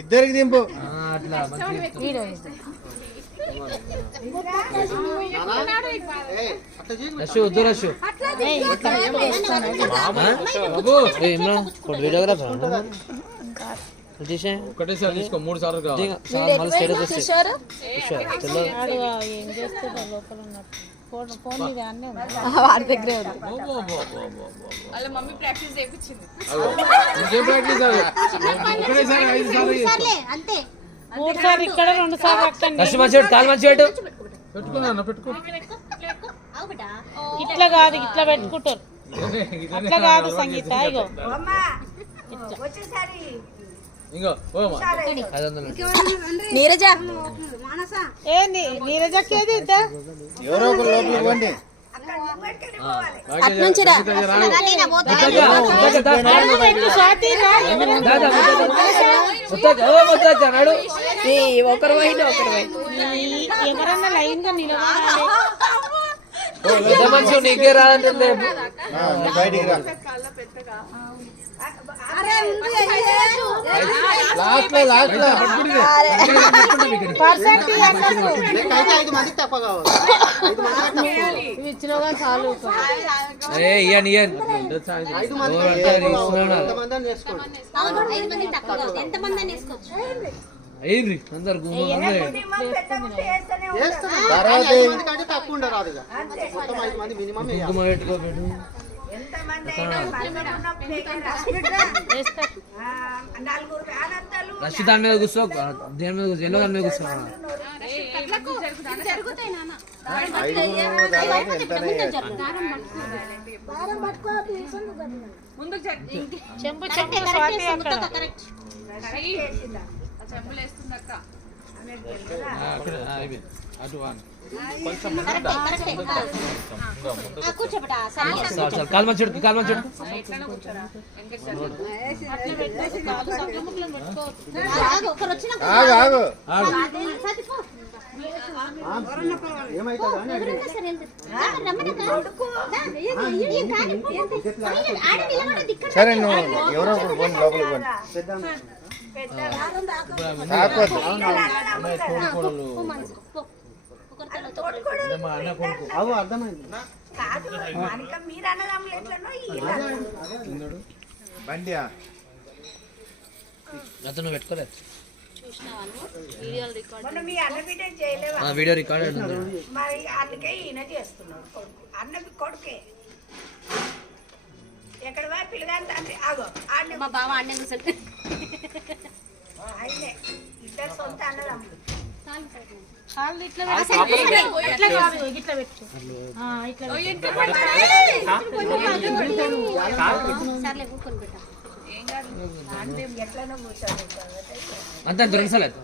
ఇద్దరికి దింపు. ఒకటేసారి తీసుకో, 3 సార్లు కావాలి. వాడి దగ్గరే ఉంది. ఒకటేసారి 5 సార్లు అంతే. 3 సార్లు ఇక్కడ 2 సార్లు అక్కడ. కాలు మంచి పెట్టు. పెట్టుకున్నా పెట్టుకో. ఇట్లా కాదు, ఇట్లా పెట్టుకుంటారు. అట్లా కాదు సంగీత. ఇగో ఇంకో నీరజ ఏంది నీరజకేది ఎవరో ఒకరు లోపలికి పోండి. అట్నుంచిరా ఒకరు పోయిన ఒకరు ఎవరన్నా లైన్ గా నిలబడాలి. మంచి నీకే రాదంటే బయటికి రా. లాస్ట్ లో ఇచ్చినగా చాలు. అందరు రషి దాని మీద కూర్చో, దేని మీద కూర్చో, ఎల్లో దాని మీద కూర్చో. చెంపు చెంపు స్వాతి అక్కడ కాలు మంచి కాలు మంచి సరే నువ్వు ఎవరో ఒకరు పోండి, లోపలికి పోండి. బండి అతను పెట్టుకోలేదు. వీడియో రికార్డ్ మరి అందుకే ఈయన చేస్తున్నాడు. అన్న కొడుకే ఎక్కడ పిల్లగాని తండ్రి ఆగో మా బావ అన్నే కూర్చోండి. ఆయనే ఇద్దరు సొంత అన్నదమ్ములు. అంతా దొరకలేదు.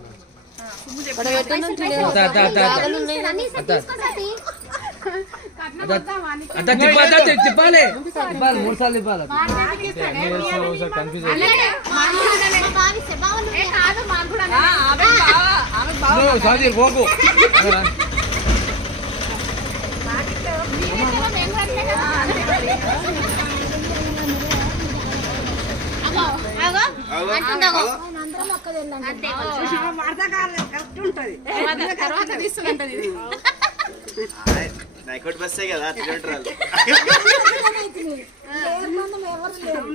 తిప్పాలి 3 సార్లు తిప్పాలి. సాజీర్ పోకు. తర్వాత తీసుకుంటది. బస్సే కదా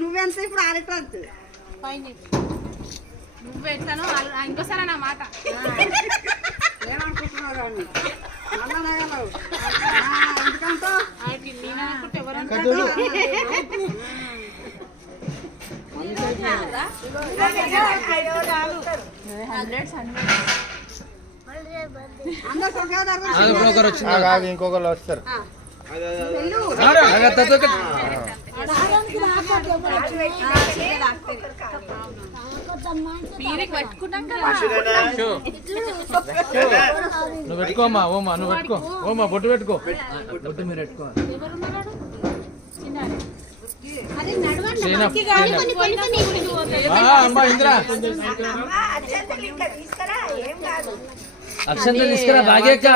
నువ్వెంత ఇప్పుడు ఆడటం నువ్వు ఎట్లానో ఇంకోసారి నా మాట ఏమనుకుంటున్నావు ఇంకొకరు వస్తారు. నువ్వు పెట్టుకోమా ఓమా, నువ్వు పెట్టుకో ఓమా, బొట్టు పెట్టుకో. బొట్టు మీరు పెట్టుకో. అమ్మా ఇంద్రా అక్షంతలు తీసుకురా. భాగ్యక్క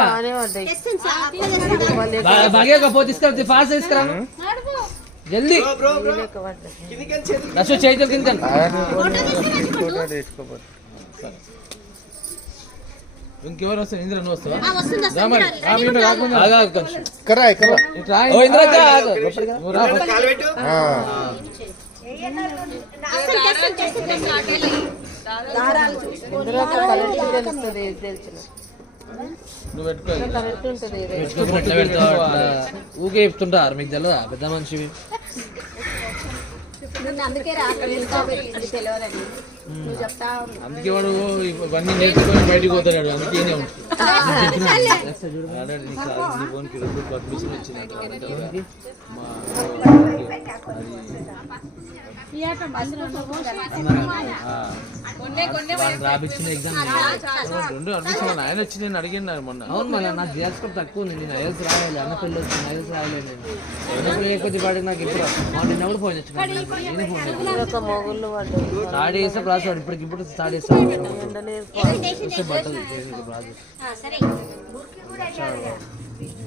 భాగ్యక్క పో తీసుకురా, ఫాస్ట్ తీసుకురా. జల్దీ రష్ చేతులు కింద ఫోటో తీసుకోపోతే ఇంకెవరు వస్తారు? ఇంద్ర నువ్వు వస్తావా? రా మరి. రా మీరు రాకుండా. ఇక్కడ ఇక్కడ ఇటు రా. ఓ ఇంద్ర నువ్వు రా. నువ్వు పెట్టుకో. ఎట్లా పెడతావు అట్లా ఊకే చెప్తుంటారు మీకు తెలియదా పెద్ద మనిషివి అందుకే తెలియదండి నువ్వు చెప్తా అందుకే వాడు ఇవన్నీ నేర్చుకొని బయటికి పోతున్నాడు. అందుకేనే పర్మిషన్ వచ్చింది. రాపించిన ఎగ్జామ్ రెండు అడ్మిషన్ ఆయన వచ్చి నేను అడిగినారు మొన్న. అవును మళ్ళీ నాకు జిఎస్ కూడా తక్కువ ఉంది. నేను ఐఎల్స్ రాయాలి అన్న పెళ్ళి వచ్చింది ఐఎల్స్ రాయలేదు నేను ఎన్నప్పుడు ఏ కొద్ది పాటికి నాకు ఇప్పుడు నిన్నప్పుడు ఫోన్ వచ్చిన నేనే ఫోన్ స్టార్ట్ చేస్తే ప్రాసెస్ వాడు ఇప్పుడు స్టార్ట్ చేస్తాను బట్టలు ప్రాసెస్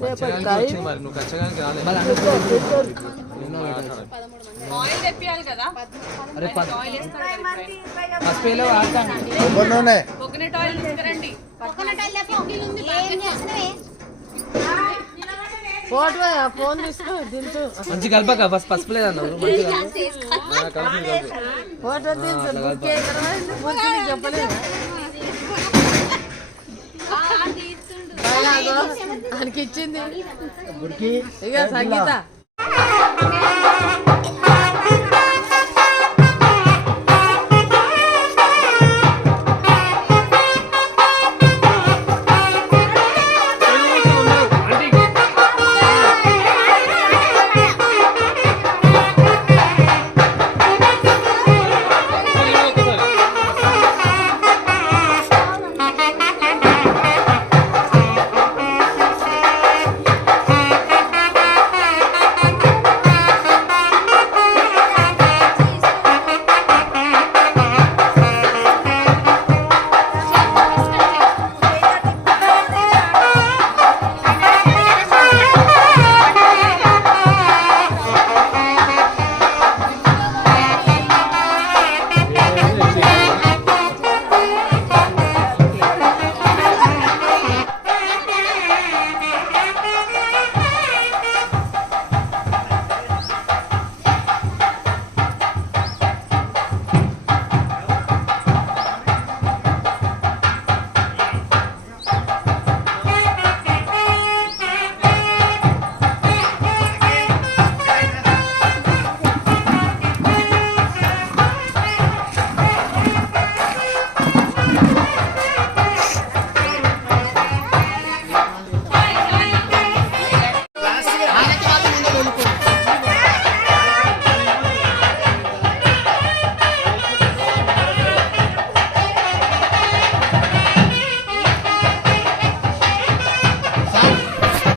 కచ్చగానికి వచ్చింది మరి. నువ్వు కచ్చగానికి రాలేదు. మరి అరే ఫస్ట్ పేలో ఆడతాను కొబ్బరి నూనె ఫోన్ తీసుకో దించు మంచి కలపక ఫస్ట్ పసుపు లేదన్నావు ఫోటో దించు చెప్పలేదు ఆయనకి ఇచ్చింది ఇక సంగీత